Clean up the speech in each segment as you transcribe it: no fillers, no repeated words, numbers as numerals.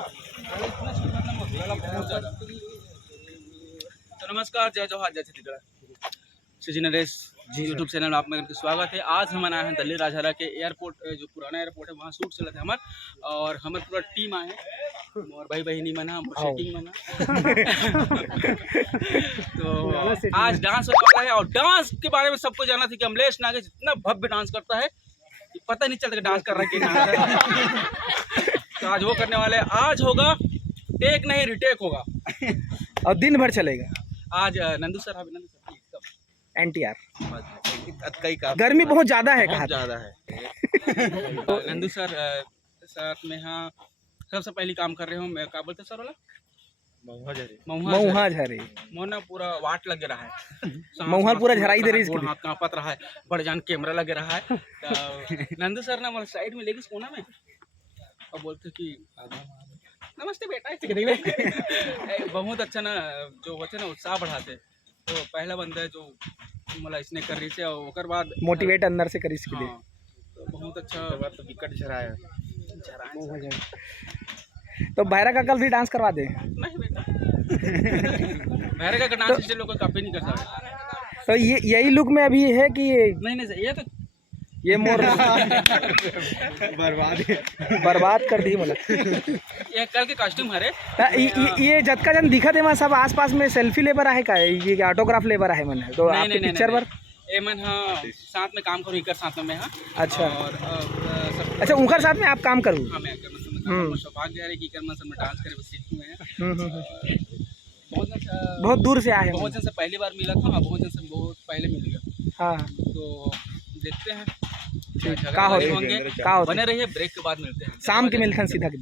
तो नमस्कार, जय जोहार, जय छत्तीसगढ़। सृजी नरेश यूट्यूब चैनल में आप मेरा स्वागत है। आज हम आए हैं दिल्ली राजहरा के एयरपोर्ट, जो पुराना एयरपोर्ट है वहाँ शूट चला था और हमारे पूरा टीम आए हैं और भाई बहनी मना सेटिंग मना तो आज डांस होने वाला है और डांस के बारे में सबको जाना था कि अमलेश नागेश इतना भव्य डांस करता है कि पता नहीं चलता डांस कर रहा है कि डांस तो आज वो करने वाले हैं। आज होगा टेक नहीं रिटेक होगा और दिन भर चलेगा। आज नंदू सर NTR कई का गर्मी बहुत ज्यादा है, बहुत ज़्यादा है नंदू सर साथ में हाँ सबसे पहले काम कर रहे हो। मैं क्या बोलते सर वाला मऊहा झरे मोना पूरा वाट लग रहा है मऊहा पूरा झराई दे रही है, हाथ कांपत रहा है, बड़ जान कैमरा लग रहा है तो नंदू सर ना साइड में लेके कोना में और बोलते कि नमस्ते बेटा बहुत अच्छा ना जो होते ना उत्साह बढ़ाते। तो पहला बंदा है जो मतलब इसने कर रही थी और ओकर बाद मोटिवेट अंदर से करी इसके लिए। हाँ, तो बहुत अच्छा बात तो विकट झराया तो भैरा का कल भी डांस करवा दे। नहीं बेटा मेरे का डांस इससे लोग कॉपी नहीं कर सकते। तो ये यही लुक में अभी है कि नहीं ये तो ये मोर बर्बाद कर दी मतलब ये कल के कॉस्ट्यूम हरे ये जतका जन दिखा दे सब आसपास में सेल्फी लेबर है का ये ऑटोग्राफ लेबर है मन तो आपके पिक्चर पर ए मन हाँ साथ में काम करूँ इकर साथ में मैं हाँ अच्छा और अच्छा उनकर साथ में आप काम करूँ। हाँ मैं सौभाग्य है कि इकर मन में डांस करे सीखूँ मैं बहुत दूर से आए बहुत जन से पहली बार मिला था, बहुत जन से बहुत पहले मिल गया। हाँ तो देखते हैं का बने रहिए, ब्रेक के बाद मिलते हैं। शाम के मिलते हैं सीधा के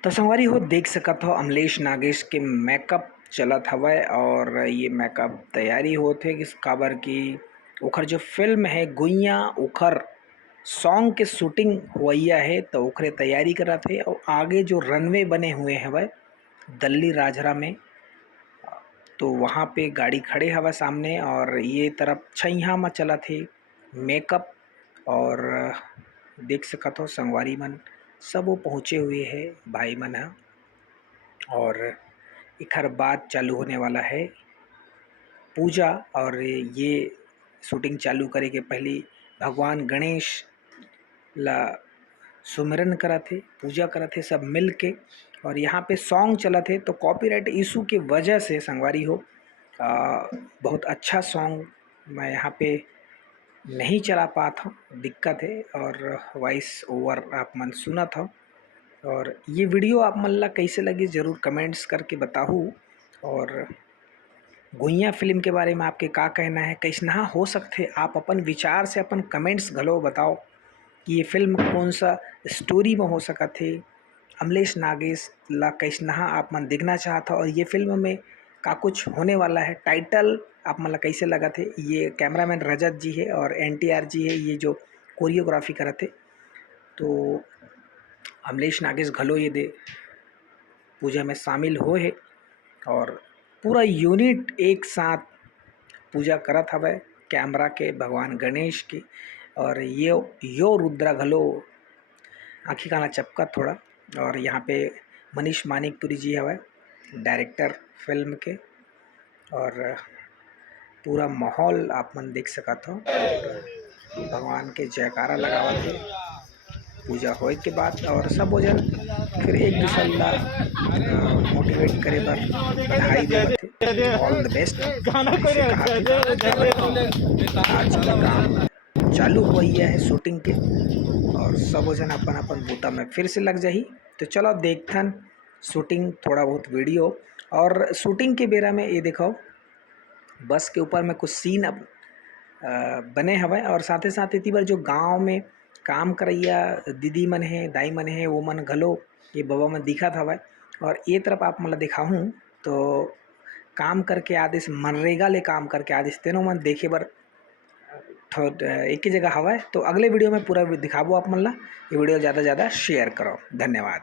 तो संगवारी हो देख सकत हो अमलेश नागेश के मेकअप चलत हवय और ये मेकअप तैयारी होते किस काबर की ओखर जो फिल्म है गुइया ओखर सॉन्ग के शूटिंग हुआ है तो ओखरे तैयारी करा थे और आगे जो रनवे बने हुए हैं वह दिल्ली राजहरा में तो वहाँ पे गाड़ी खड़े हवा सामने और ये तरफ छैया में चला थे मेकअप और देख सकत हो संगवारी मन सब वो पहुँचे हुए है भाई मन है और इखर बाद चालू होने वाला है पूजा और ये शूटिंग चालू करे के पहले भगवान गणेश ला सुमिरन करा थे पूजा करा थे सब मिल के और यहाँ पे सॉन्ग चला थे तो कॉपीराइट इशू की वजह से संगवारी हो बहुत अच्छा सॉन्ग मैं यहाँ पे नहीं चला पाता दिक्कत है और वॉइस ओवर आप मन सुना था और ये वीडियो आप मन ला कैसे लगी ज़रूर कमेंट्स करके बताओ और गुइया फिल्म के बारे में आपके का कहना है कैसना हो सकते आप अपन विचार से अपन कमेंट्स घलो बताओ कि ये फिल्म कौन सा स्टोरी में हो सका थे अमलेश नागेश ला कैसना आप मन देखना चाहता और ये फिल्म में का कुछ होने वाला है टाइटल आप मन ला कैसे लगा थे। ये कैमरामैन रजत जी है और NTR जी है ये जो कोरियोग्राफी करा थे तो अमलेश नागेश घलो ये दे पूजा में शामिल हो है और पूरा यूनिट एक साथ पूजा करत हवे कैमरा के भगवान गणेश की और यो रुद्रा घलो आँखी काला चपका थोड़ा और यहाँ पे मनीष मानिकपुरी जी हवे डायरेक्टर फिल्म के और पूरा माहौल आप मन देख सकत हो भगवान के जयकारा लगावत है पूजा होए के बाद और सब हो जन फिर एक दूसरे ला मोटिवेट करे बर बधाई देते ऑल द बेस्ट। आज का काम चालू हो है शूटिंग के और सब जन अपन अपन बूता में फिर से लग जाही तो चलो देखथन शूटिंग थोड़ा बहुत वीडियो और शूटिंग के बेरा में ये देखो बस के ऊपर में कुछ सीन अब बने हवे और साथ ही साथ इतनी बार जो गांव में काम करैया दीदी मन है दाई मन है वो मन घलो ये बाबा मन दिखत हवे और ये तरफ आप मतलब दिखाऊँ तो काम करके आदेश मनरेगा ले काम करके आदेश तेनों मन देखे बर एक ही जगह हवा है तो अगले वीडियो में पूरा दिखाबो आप मन ला ये वीडियो ज़्यादा से ज़्यादा शेयर करो। धन्यवाद।